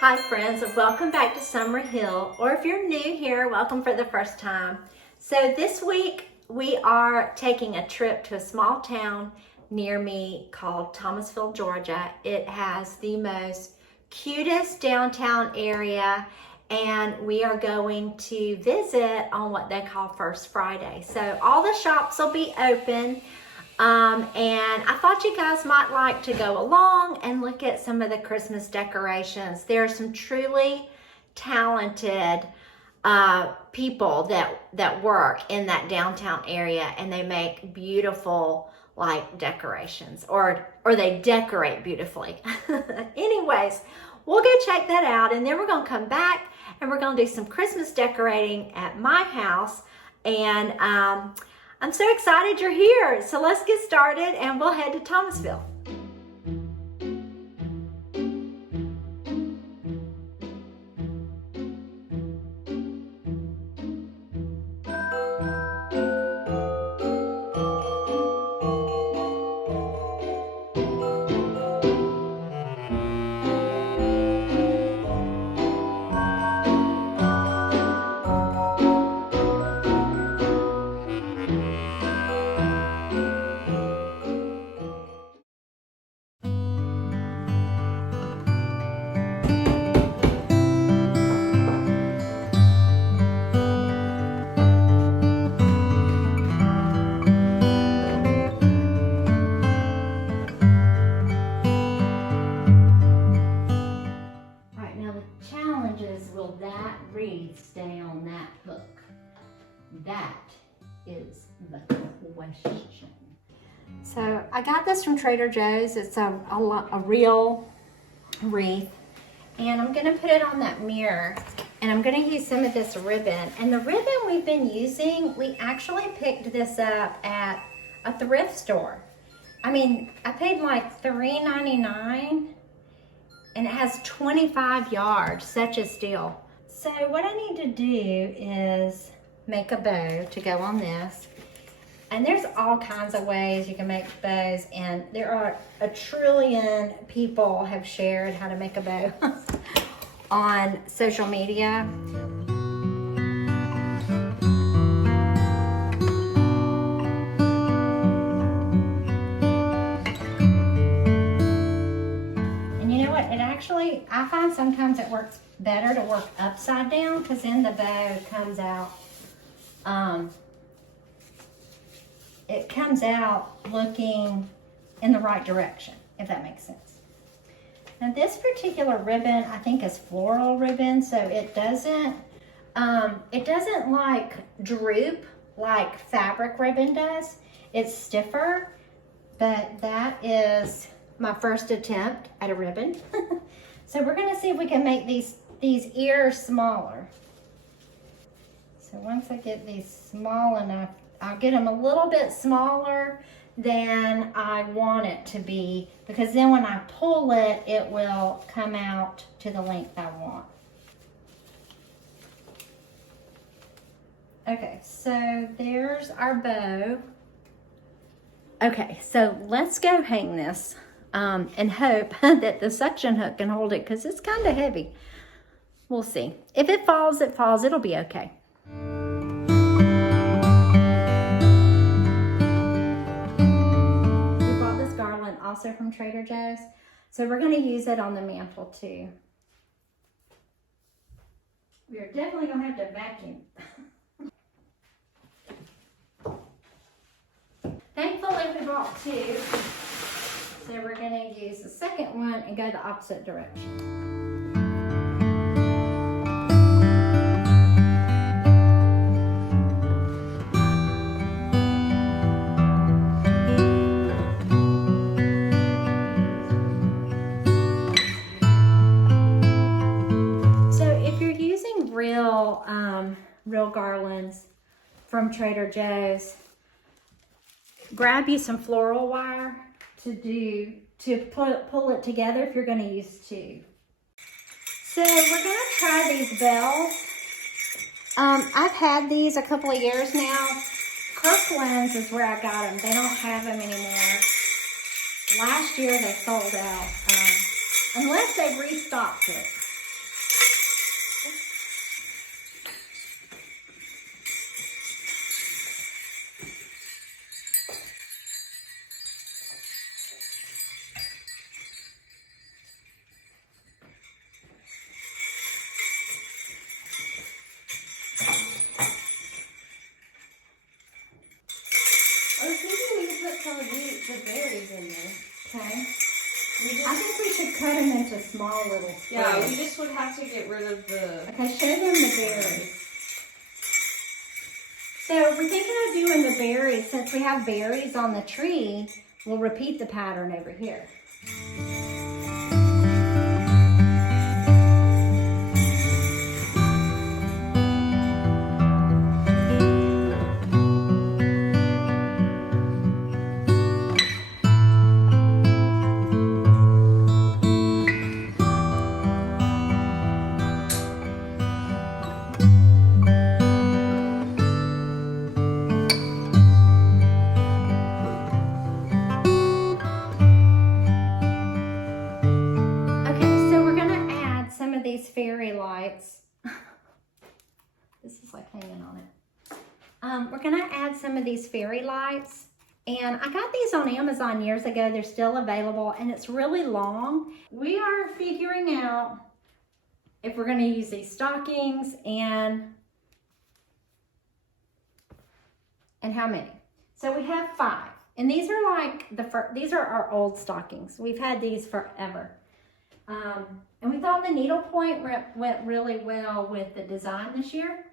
Hi friends, welcome back to Summer Hill, or if you're new here, welcome for the first time. So this week we are taking a trip to a small town near me called Thomasville, Georgia. It has the most cutest downtown area, and we are going to visit on what they call First Friday. So all the shops will be open. And I thought you guys might like to go along and look at some of the Christmas decorations. There are some truly talented people that work in that downtown area, and they make beautiful like decorations, or they decorate beautifully. Anyways, we'll go check that out, and then we're gonna come back and we're gonna do some Christmas decorating at my house. And I'm so excited you're here. So let's get started and we'll head to Thomasville. Will that wreath stay on that hook? That is the question. So I got this from Trader Joe's. It's a real wreath, and I'm gonna put it on that mirror, and I'm gonna use some of this ribbon. And the ribbon we've been using, we actually picked this up at a thrift store. I mean, I paid like $3.99. and it has 25 yards, such a steal. So what I need to do is make a bow to go on this. And there's all kinds of ways you can make bows, and there are a trillion people have shared how to make a bow on social media. Actually, I find sometimes it works better to work upside down, because then the bow comes out, it comes out looking in the right direction, if that makes sense. Now this particular ribbon, I think, is floral ribbon, so it doesn't like droop like fabric ribbon does. It's stiffer, but that is my first attempt at a ribbon. So we're gonna see if we can make these ears smaller. So once I get these small enough, I'll get them a little bit smaller than I want it to be, because then when I pull it, it will come out to the length I want. Okay, so there's our bow. Okay, so let's go hang this. And hope that the suction hook can hold it, because it's kind of heavy. We'll see. If it falls, it falls. It'll be okay. We bought this garland also from Trader Joe's, so we're going to use it on the mantle too. We are definitely going to have to vacuum. Thankfully, we bought two. So we're going to use the second one and go the opposite direction. So if you're using real garlands from Trader Joe's, grab you some floral wire to pull it together if you're going to use two. So we're going to try these bells. I've had these a couple of years now. Kirkland's is where I got them. They don't have them anymore. Last year they sold out, unless they restocked it. in there. Okay. I think we should cut them into small little squares. Yeah, we just would have to get rid of the... Okay, show them the berries. So we're thinking of doing the berries. Since we have berries on the tree, we'll repeat the pattern over here. Fairy lights. This is like hanging on it. We're gonna add some of these fairy lights, and I got these on Amazon years ago. They're still available, and it's really long. We are figuring out if we're gonna use these stockings and how many. So we have 5, and these are like these are our old stockings. We've had these forever. And we thought the needlepoint went really well with the design this year.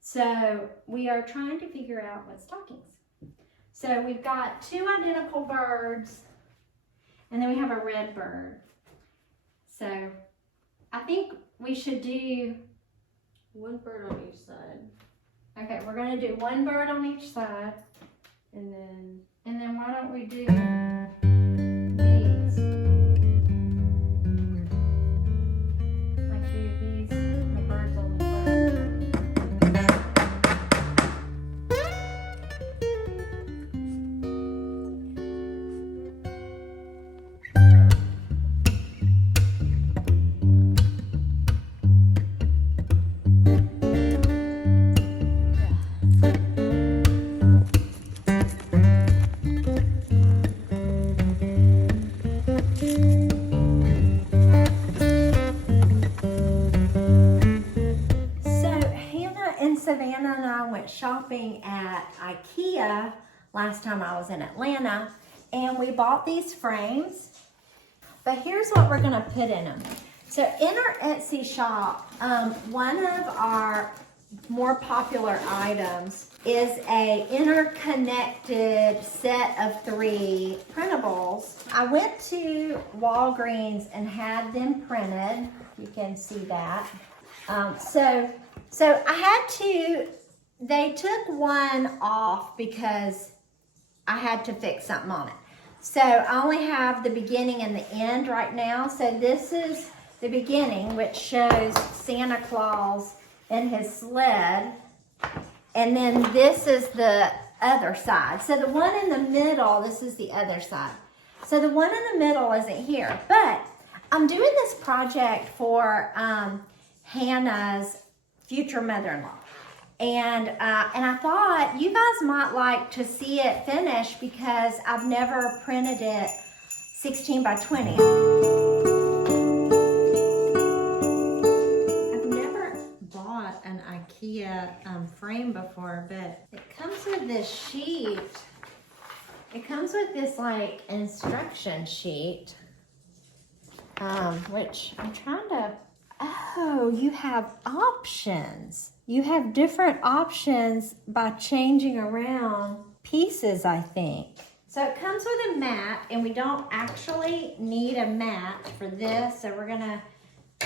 So we are trying to figure out what stockings. So we've got 2 identical birds, and then we have a red bird. So I think we should do 1 bird on each side. Okay, we're gonna do 1 bird on each side. And then why don't we do these? Savannah and I went shopping at Ikea last time I was in Atlanta, and we bought these frames. But here's what we're gonna put in them. So in our Etsy shop, one of our more popular items is a interconnected set of 3 printables. I went to Walgreens and had them printed. You can see that. So I had to, they took one off because I had to fix something on it. So I only have the beginning and the end right now. So this is the beginning, which shows Santa Claus and his sled. And then this is the other side. So the one in the middle, this is the other side. So the one in the middle isn't here. But I'm doing this project for Hannah's future mother-in-law. And I thought you guys might like to see it finished because I've never printed it 16 by 20. I've never bought an Ikea frame before, but it comes with this sheet. It comes with this like instruction sheet, which I'm trying to, oh, you have options. You have different options by changing around pieces, I think. So it comes with a mat, and we don't actually need a mat for this, so we're gonna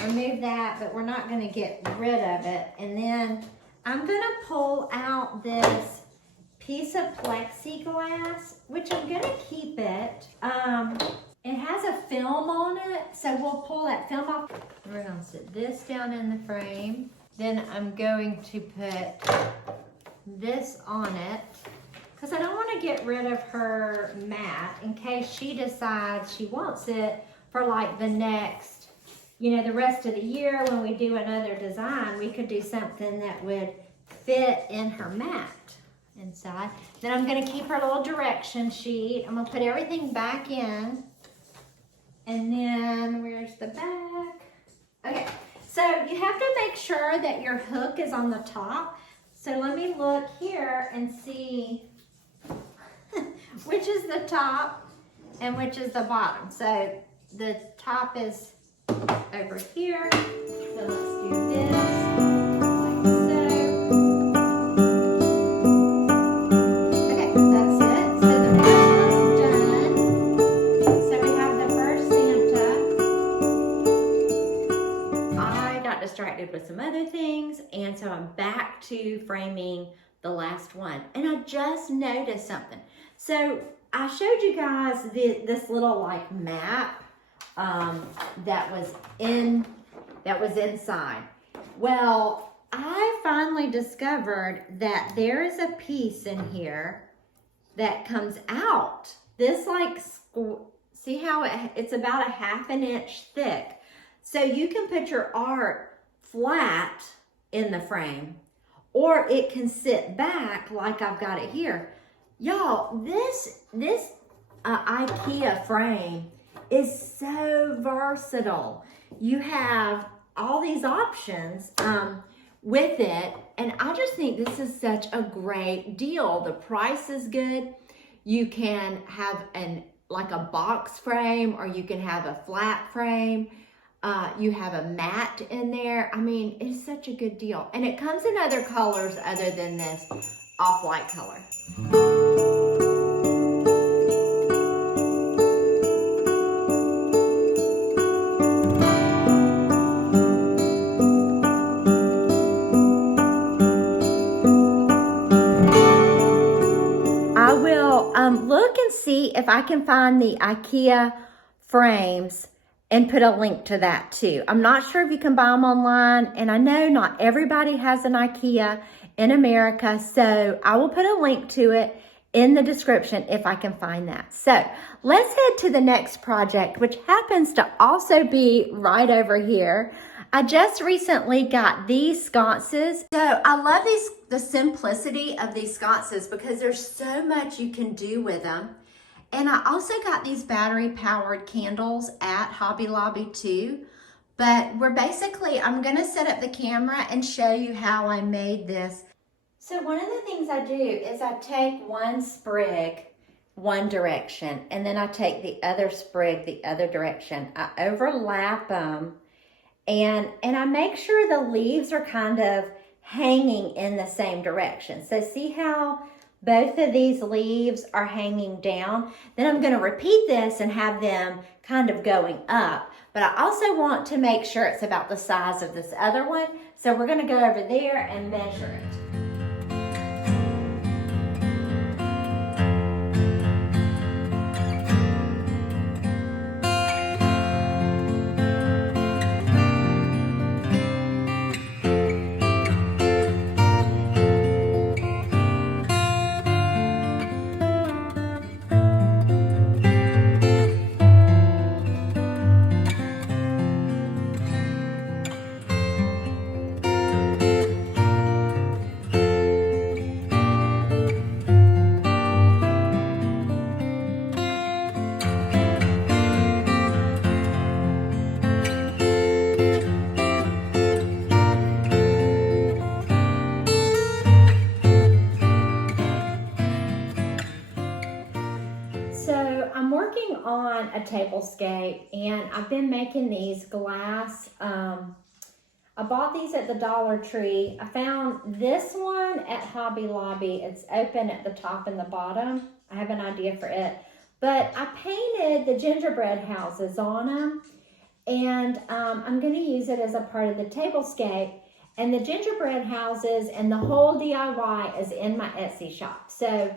remove that, but we're not gonna get rid of it. And then I'm gonna pull out this piece of plexiglass, which I'm gonna keep it. It has a film on it, so we'll pull that film off. We're gonna sit this down in the frame. Then I'm going to put this on it because I don't want to get rid of her mat in case she decides she wants it for like the next, you know, the rest of the year when we do another design. We could do something that would fit in her mat inside. Then I'm going to keep her little direction sheet. I'm going to put everything back in. And then where's the back? Okay. So you have to make sure that your hook is on the top. So let me look here and see which is the top and which is the bottom. So the top is over here. So let's do this, like so. Okay, that's it. So the first one's done. So we have the first Santa. I got distracted with some other things, and so I'm back to framing the last one. And I just noticed something. So I showed you guys this little like map that was inside. Well, I finally discovered that there is a piece in here that comes out. This like, see how it's about a ½ inch thick. So you can put your art flat in the frame, or it can sit back like I've got it here. Y'all, this Ikea frame is so versatile. You have all these options with it, and I just think this is such a great deal. The price is good. You can have like a box frame, or you can have a flat frame. You have a mat in there. I mean, it's such a good deal. And it comes in other colors other than this off-white color. I will look and see if I can find the Ikea frames and put a link to that too. I'm not sure if you can buy them online, and I know not everybody has an Ikea in America, so I will put a link to it in the description if I can find that. So let's head to the next project, which happens to also be right over here. I just recently got these sconces. So I love the simplicity of these sconces because there's so much you can do with them. And I also got these battery powered candles at Hobby Lobby too. But I'm gonna set up the camera and show you how I made this. So one of the things I do is I take one sprig one direction, and then I take the other sprig the other direction. I overlap them, and I make sure the leaves are kind of hanging in the same direction. So see how both of these leaves are hanging down? Then I'm going to repeat this and have them kind of going up. But I also want to make sure it's about the size of this other one. So we're going to go over there and measure it. On a tablescape, and I've been making these glass. I bought these at the Dollar Tree. I found this one at Hobby Lobby. It's open at the top and the bottom. I have an idea for it, but I painted the gingerbread houses on them, and I'm going to use it as a part of the tablescape. And the gingerbread houses and the whole DIY is in my Etsy shop. So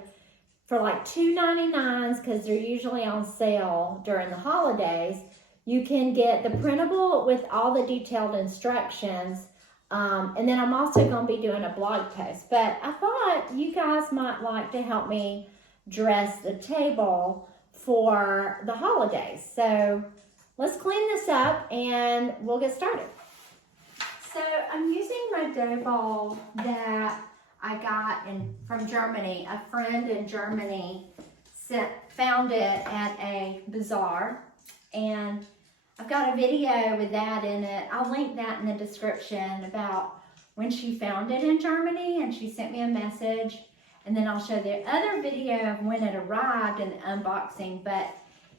for like $2.99, because they're usually on sale during the holidays, you can get the printable with all the detailed instructions. And then I'm also going to be doing a blog post. But I thought you guys might like to help me dress the table for the holidays. So let's clean this up and we'll get started. So I'm using my dough ball that I got from Germany. A friend in Germany found it at a bazaar, and I've got a video with that in it. I'll link that in the description about when she found it in Germany, and she sent me a message, and then I'll show the other video of when it arrived and the unboxing. But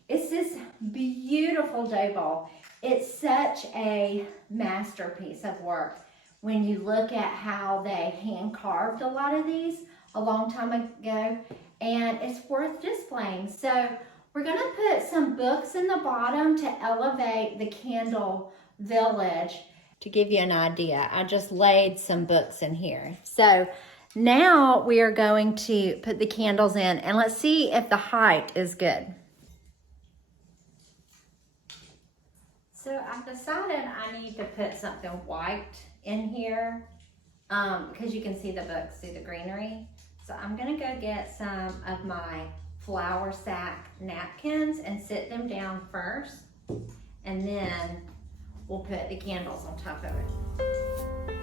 It's this beautiful dough ball. It's such a masterpiece of work when you look at how they hand carved a lot of these a long time ago, and it's worth displaying. So we're gonna put some books in the bottom to elevate the candle village. To give you an idea, I just laid some books in here. So now we are going to put the candles in, and let's see if the height is good. So I've decided I need to put something white in here because you can see the books through the greenery. So I'm gonna go get some of my flour sack napkins and sit them down first, and then we'll put the candles on top of it.